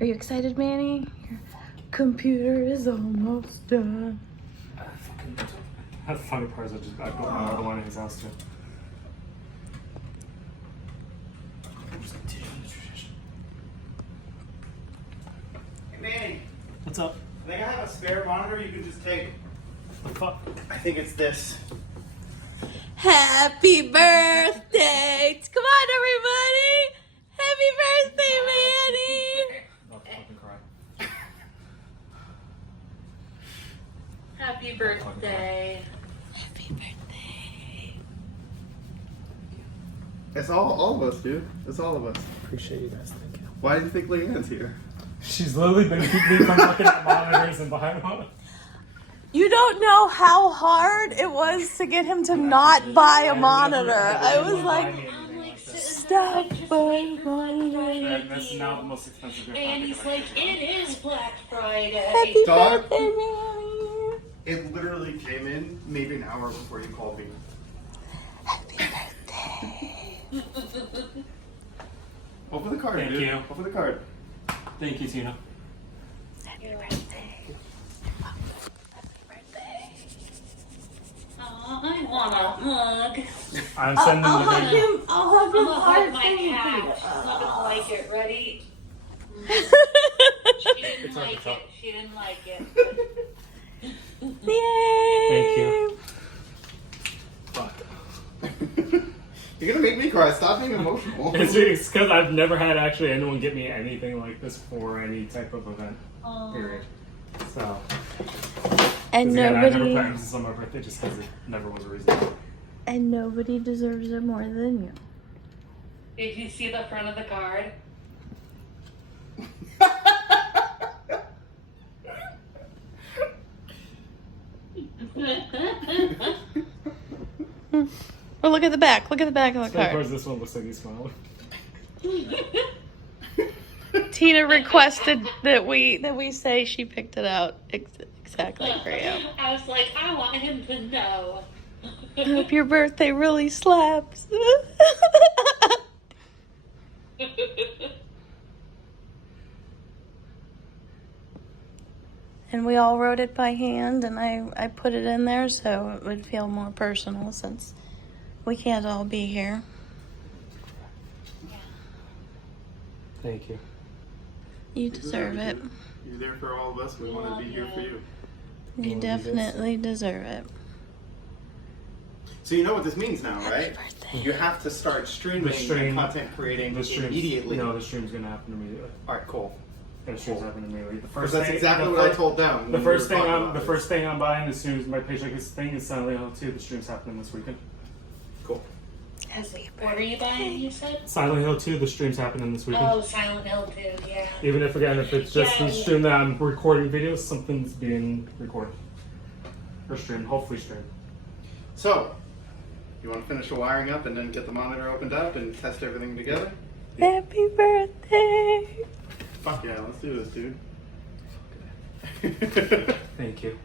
Are you excited, Manny? Your computer is almost done. That's the funny part is I built my other one in his house too. Hey Manny, What's up? I think I have a spare monitor you can just take. The fuck? I think it's this. Happy birthday! Come on, everybody! Happy birthday, Manny! I'll fucking cry. Happy birthday. Happy birthday. It's all of us, dude. It's all of us. Appreciate you guys. Thank you. Why do you think Leanne's here? She's literally been keeping me from looking at monitors and behind one. You don't know how hard it was to get him to not buy a monitor. I was like, stop buying monitors. That's now the most expensive gift. And he's like, it is Black Friday. Happy Dog. birthday, Manny. It literally came in maybe an hour before you called me. Happy birthday. Open the card, Thank dude. you. Open the card. Thank you, Tina. Happy birthday. Oh, I want a hug. I'm sending I'll the hug video. him. I'll hug I'm him gonna hard hug my for you. cat. She's not gonna like it. Ready? She didn't It's on like the top. it. She didn't like it. Yay! Thank you. Fuck. You're gonna make me cry. Stop being emotional. It's because I've never had actually anyone get me anything like this for any type of event. Period. So. And 'cause again, I never nobody, planned this on my birthday just because it never was a reason. and nobody deserves it more than you. Did you see the front of the card? Or look at the back. Look at the back of the So of card. course this one looks like he's smiling. Tina requested that we say she picked it out exactly for you. I was like, I want him to know. I hope your birthday really slaps. And we all wrote it by hand, and I put it in there so it would feel more personal since we can't all be here. Thank you. You deserve it. You're there for all of us. We want to be here for you. You definitely deserve it. So you know what this means now, right? birthday. You have to start streaming The stream- and content creating The stream's, immediately. No, the stream's gonna happen immediately. All right, cool. The stream's happening immediately. The Because first that's thing, exactly the what I first- told them. The when we first were thing talking I'm about the this. first thing I'm buying as soon as my paycheck is thing is Silent Hill 2. The stream's happening this weekend. Cool. What are you buying, you said? Silent Hill 2. The stream's happening this weekend. Oh, Silent Hill 2, yeah. Even if it's just Yeah. the stream that I'm recording videos, something's being recorded or streamed. Hopefully streamed. So, you want to finish the wiring up and then get the monitor opened up and test everything together? Happy birthday. Fuck yeah, let's do this, dude. Thank you.